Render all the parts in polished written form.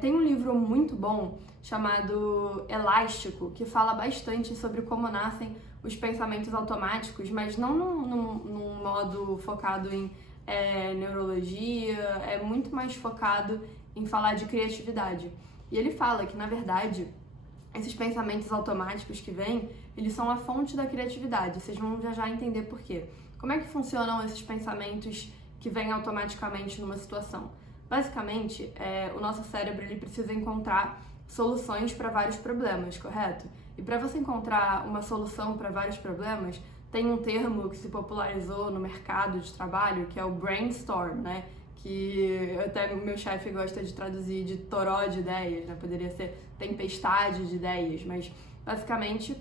Tem um livro muito bom chamado Elástico, que fala bastante sobre como nascem os pensamentos automáticos, mas não num modo focado em neurologia, é muito mais focado em falar de criatividade. E ele fala que, na verdade, esses pensamentos automáticos que vêm, eles são a fonte da criatividade. Vocês vão já entender por quê. Como é que funcionam esses pensamentos que vêm automaticamente numa situação? Basicamente, o nosso cérebro ele precisa encontrar soluções para vários problemas, correto? E para você encontrar uma solução para vários problemas, tem um termo que se popularizou no mercado de trabalho, que é o brainstorm, né? Que até o meu chefe gosta de traduzir de toró de ideias, né? Poderia ser tempestade de ideias, mas basicamente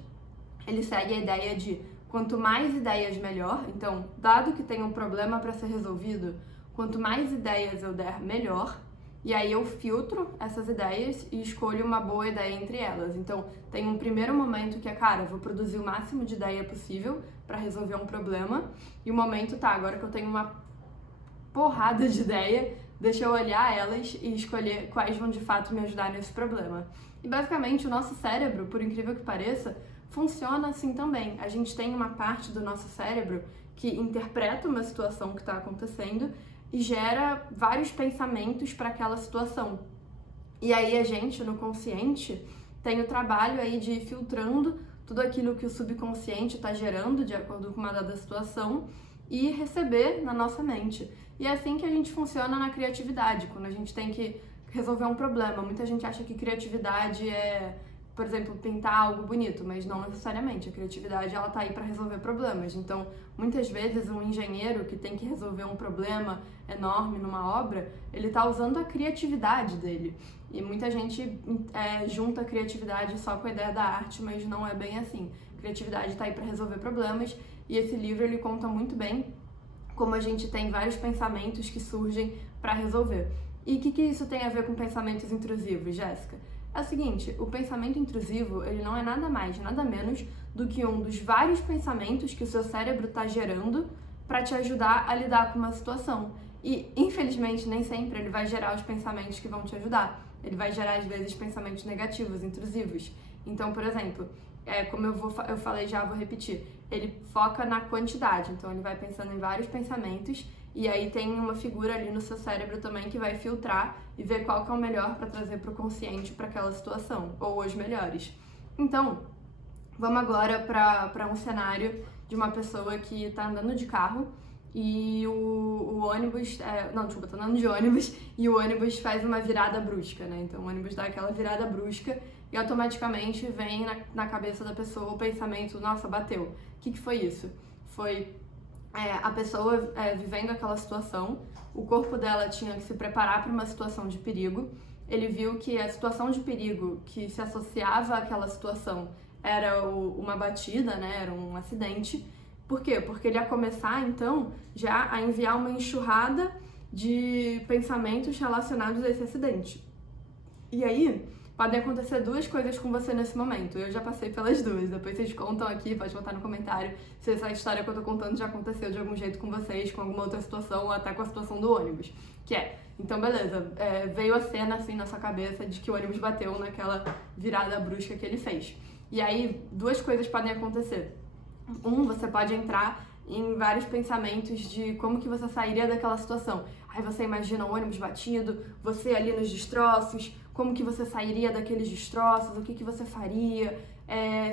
ele segue a ideia de quanto mais ideias melhor. Então, dado que tem um problema para ser resolvido, quanto mais ideias eu der, melhor. E aí eu filtro essas ideias e escolho uma boa ideia entre elas. Então, tem um primeiro momento que é, cara, eu vou produzir o máximo de ideia possível para resolver um problema. E o momento, tá, agora que eu tenho uma porrada de ideia, deixa eu olhar elas e escolher quais vão de fato me ajudar nesse problema. E basicamente o nosso cérebro, por incrível que pareça, funciona assim também. A gente tem uma parte do nosso cérebro que interpreta uma situação que está acontecendo e gera vários pensamentos para aquela situação. E aí a gente, no consciente, tem o trabalho aí de ir filtrando tudo aquilo que o subconsciente está gerando de acordo com uma dada situação e receber na nossa mente. E é assim que a gente funciona na criatividade, quando a gente tem que resolver um problema. Muita gente acha que criatividade é, por exemplo, pintar algo bonito, mas não necessariamente. A criatividade, ela tá aí para resolver problemas. Então, muitas vezes, um engenheiro que tem que resolver um problema enorme numa obra, ele tá usando a criatividade dele. E muita gente junta a criatividade só com a ideia da arte, mas não é bem assim. A criatividade tá aí para resolver problemas, e esse livro, ele conta muito bem como a gente tem vários pensamentos que surgem para resolver. E o que isso tem a ver com pensamentos intrusivos, Jéssica? É o seguinte, o pensamento intrusivo, ele não é nada mais, nada menos do que um dos vários pensamentos que o seu cérebro está gerando para te ajudar a lidar com uma situação. E, infelizmente, nem sempre ele vai gerar os pensamentos que vão te ajudar. Ele vai gerar, às vezes, pensamentos negativos, intrusivos. Então, por exemplo, como eu falei já, vou repetir, ele foca na quantidade. Então, ele vai pensando em vários pensamentos e aí tem uma figura ali no seu cérebro também que vai filtrar e ver qual que é o melhor para trazer para o consciente para aquela situação, ou os melhores. Então, vamos agora para um cenário de uma pessoa que está andando de carro e o ônibus... tá andando de ônibus e o ônibus faz uma virada brusca, né? Então, o ônibus dá aquela virada brusca e automaticamente vem na cabeça da pessoa o pensamento, nossa, bateu. O que foi isso? Foi a pessoa vivendo aquela situação, o corpo dela tinha que se preparar para uma situação de perigo. Ele viu que a situação de perigo que se associava àquela situação era uma batida, né? Era um acidente. Por quê? Porque ele ia começar, então, já a enviar uma enxurrada de pensamentos relacionados a esse acidente. E aí, podem acontecer duas coisas com você nesse momento. Eu já passei pelas duas. Depois vocês contam aqui, pode botar no comentário se essa história que eu tô contando já aconteceu de algum jeito com vocês, com alguma outra situação, ou até com a situação do ônibus. Então beleza, veio a cena assim na sua cabeça de que o ônibus bateu naquela virada brusca que ele fez. E aí, duas coisas podem acontecer. Você pode entrar em vários pensamentos de como que você sairia daquela situação. Aí você imagina o ônibus batido, você ali nos destroços, como que você sairia daqueles destroços, o que você faria,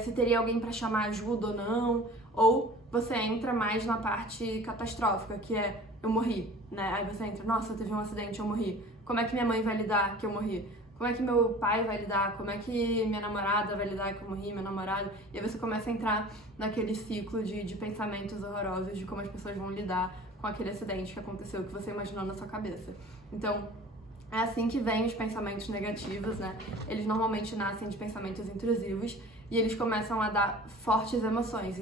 se teria alguém para chamar ajuda ou não, ou você entra mais na parte catastrófica, que é eu morri, né? Aí você entra, nossa, teve um acidente, eu morri. Como é que minha mãe vai lidar que eu morri? Como é que meu pai vai lidar? Como é que minha namorada vai lidar que eu morri, meu namorado? E aí você começa a entrar naquele ciclo de pensamentos horrorosos de como as pessoas vão lidar com aquele acidente que aconteceu, que você imaginou na sua cabeça. Então, é assim que vêm os pensamentos negativos, né? Eles normalmente nascem de pensamentos intrusivos e eles começam a dar fortes emoções.